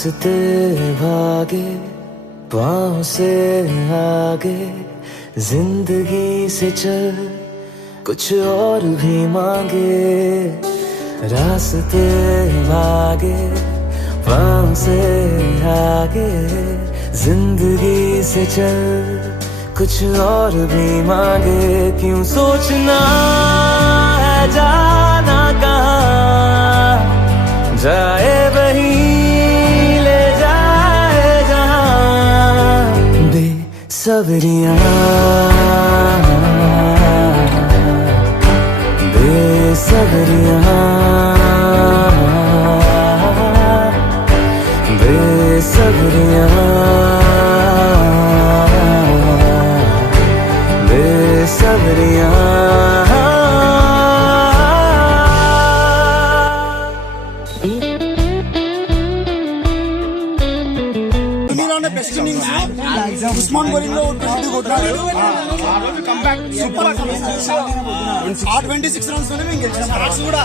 रास्ते भागे पाँव से आगे, जिंदगी से चल कुछ और भी मांगे। रास्ते भागे पाँव से आगे, जिंदगी से चल कुछ और भी मांगे। क्यों सोचना है जाना कहाँ, जाए वही ले जाए जहाँ। बेसब्रियाँ बेसब्रियाँ बेसब्रियाँ बेसब्रियाँ। ఉస్మాన్ గోలింగ్లో 20 కొట్టాడు. సూపర్ 26 రన్స్ లోనే మేము గెలిచాం. మ్యాచ్ కూడా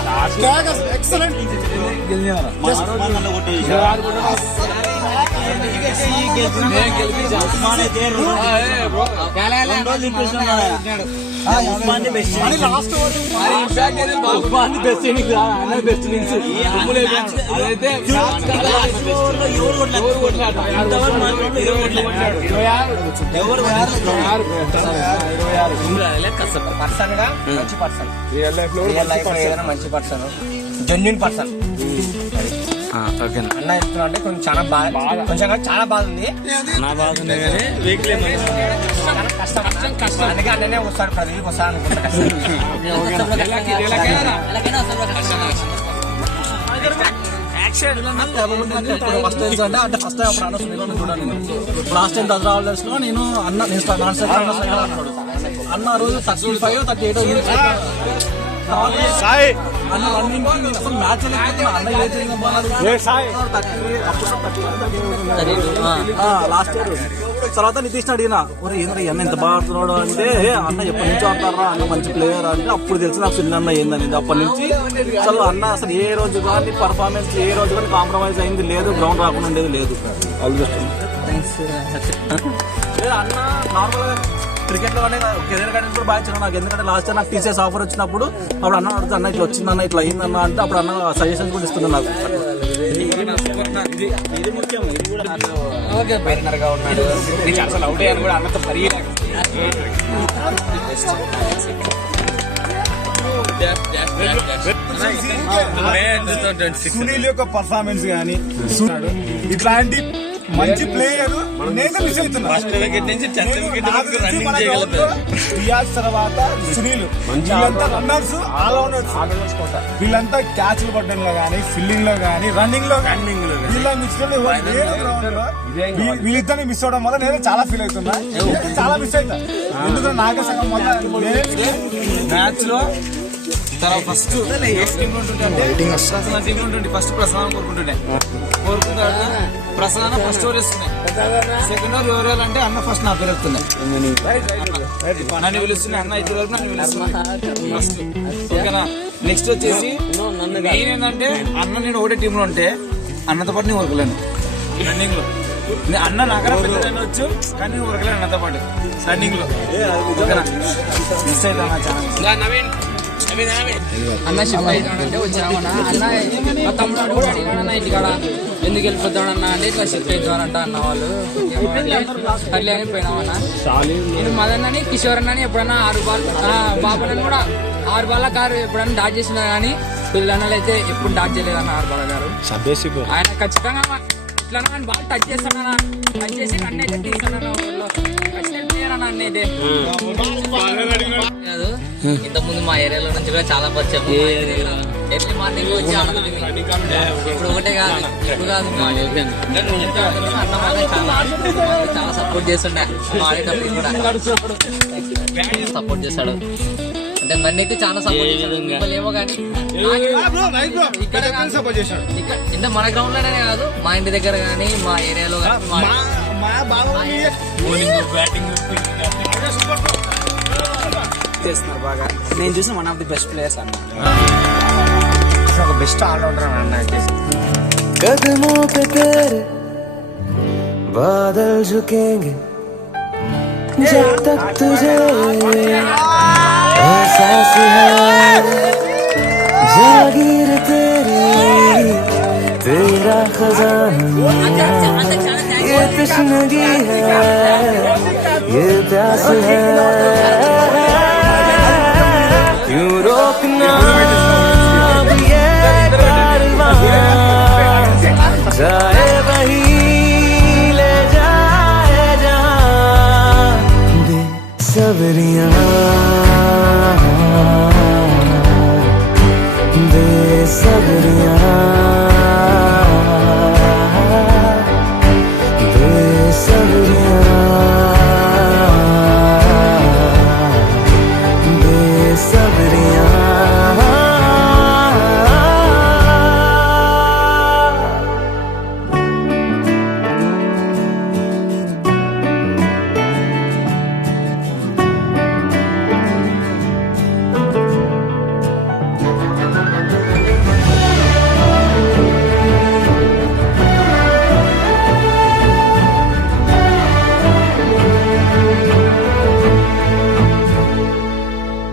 ఎక్సలెంట్ మంచి పర్సన్, జెన్యూన్ పర్సన్. అన్న చెప్తున్నా అంటే కొంచెం చాలా బాగా, కొంచెం చాలా బాధ ఉంది. నా బాధ ఉంది కానీ వీక్లీ కష్టం అందుకే అన్ననే వస్తాడు, ప్రతికి వస్తాడు అనుకుంటా. ఫస్ట్ టైం అంటే ఫస్ట్ టైం అప్పుడు అన్న కూడా నేను లాస్ట్ టైం దసరా హాలిడేస్ లో నేను అన్న రోజు 35, 38 అన్న రన్నింగ్ అసలు మ్యాచ్ లాస్ట్ ఇయర్. తర్వాత నితీష్ అడిగినా అన్న ఎంత బాగా ఆడుతున్నాడు అంటే, అన్న ఎప్పటి నుంచి ఆడతారా అన్న మంచి ప్లేయర్ అంటే అప్పుడు తెలిసి నాకు సిల్ అన్న ఏందనేది. అప్పటి నుంచి అసలు అన్న అసలు ఏ రోజు కానీ పర్ఫార్మెన్స్ ఏ రోజు కానీ కాంప్రమైజ్ అయింది లేదు, గ్రౌండ్ రాకుండా ఉండేది లేదు. అన్న నార్మల్ గా క్రికెట్ లో కానీ కెరీర్ గైడెన్స్ కూడా బాగా ఇచ్చాను నాకు. ఎందుకంటే లాస్ట్ టైం నాకు టీసీఎస్ ఆఫర్ వచ్చినప్పుడు అప్పుడు అన్న అడుగుతా, అన్న ఇట్లా వచ్చిందన్న ఇట్లా అయిందన్న అంటే అప్పుడు అన్న సజెషన్స్ కూడా ఇస్తున్నాను నాకు. ఇది ముఖ్యం. ఇది కూడా బెటర్ గా ఉన్నాడు. అసలు అవుట్ అయ్యాను కూడా అన్నతో సునీల్ యొక్క పర్ఫార్మెన్స్ గానీ ఇట్లాంటి మంచి ప్లేయర్ నేనే మిస్ అవుతున్నా. రియాజ్ తర్వాత సునీల్ వీళ్ళంతా రన్నర్స్, ఆల్రౌండర్స్. వీళ్ళంతా క్యాచ్లు పట్టడంలో గానీ, ఫీల్డింగ్ లో గానీ, రన్నింగ్ లో గానీ వీళ్ళిద్దరిని మిస్ అవడం వల్ల నేను చాలా ఫీల్ అవుతున్నా. చాలా మిస్ అవుతా. ఎందుకంటే నాకే సగం మ్యాచ్ లో ఫస్ట్ ఫస్ట్ ప్రసాదం కోరుకుంటుండే ప్రసాద్ ఫస్ట్ ఓవర్ ఇస్తున్నాయి. సెకండ్ ఓవర్ ఎవరు అంటే అన్న ఫస్ట్ నా పేరు వస్తున్నాయి. నన్ను పిలుస్తున్నాయి అన్న ఇద్దరు వరకు నన్ను పిలుస్తున్నాయి ఫస్ట్. ఓకేనా. నెక్స్ట్ వచ్చేసి నేనేంటంటే అన్న నేను ఒకటే టీంలో ఉంటే అన్నతో పాటు నేను ఉరకలేను రన్నింగ్ లో. అన్న నాకన్నా పెద్ద వచ్చు కానీ నేను ఉరకలేను అన్నతో పాటు రన్నింగ్ లో. ఓకేనా. మిస్ అవుతా చాలా. అన్న షిఫ్ట్ అవుతాడంటే వచ్చినామన్నా. అన్న మా తమ్ముడు కూడా అడిగాడన్న ఇంటికాడ ఎందుకు వెళ్ళిపోతాడన్నా అంటే ఇట్లా షిఫ్ట్ అవుతారంట అన్న వాళ్ళు. సర్లే అని పోయినామన్నా. నేను మదన్నని కిషోర్ అన్నని ఎప్పుడన్నా 6 బాల్ బాబునని కూడా 6 బాల్ కారు ఎప్పుడన్నా డాట్ చేసినా కానీ పిల్లలు అయితే ఎప్పుడు డాట్ చేయలేదన్న 6 బాల్ గారు. ఆయన ఖచ్చితంగా ఇట్లా బాగా టచ్ చేస్తానన్నా. టచ్ చేసి అన్న అయితే తీస్తానన్న. అన్నైతే కాదు ఇంత ముందు మా ఏరియాలో నుంచి కూడా చాలా పరిచయం. ఎర్లీ మార్నింగ్ వచ్చి ఇప్పుడు ఒకటే కాదు, ఇప్పుడు కాదు చాలా సపోర్ట్ చేస్తుండే. ఆడేటప్పుడు కూడా సపోర్ట్ చేస్తాడు. అంటే నన్ను అయితే చాలా సపోర్ట్ చేశాడు. ఏమో కానీ ఇక్కడ అంటే మన గ్రౌండ్ లోనే కాదు, మా ఇంటి దగ్గర కానీ మా ఏరియాలో చేస్తున్నారు బాగా. నేను చూసిన one of the best players అన్న, ఒక బెస్ట్ ఆల్రౌండర్ అన్న. कदमों पे तेरे बादल झुकेंगे जब तक तुझे एहसास है जागीर तेरी तेरा खजाना ये तश्नगी है ये प्यास है क्यों रोकना अब ये कारवां जाए वही ले जाए जहां बेसब्रियां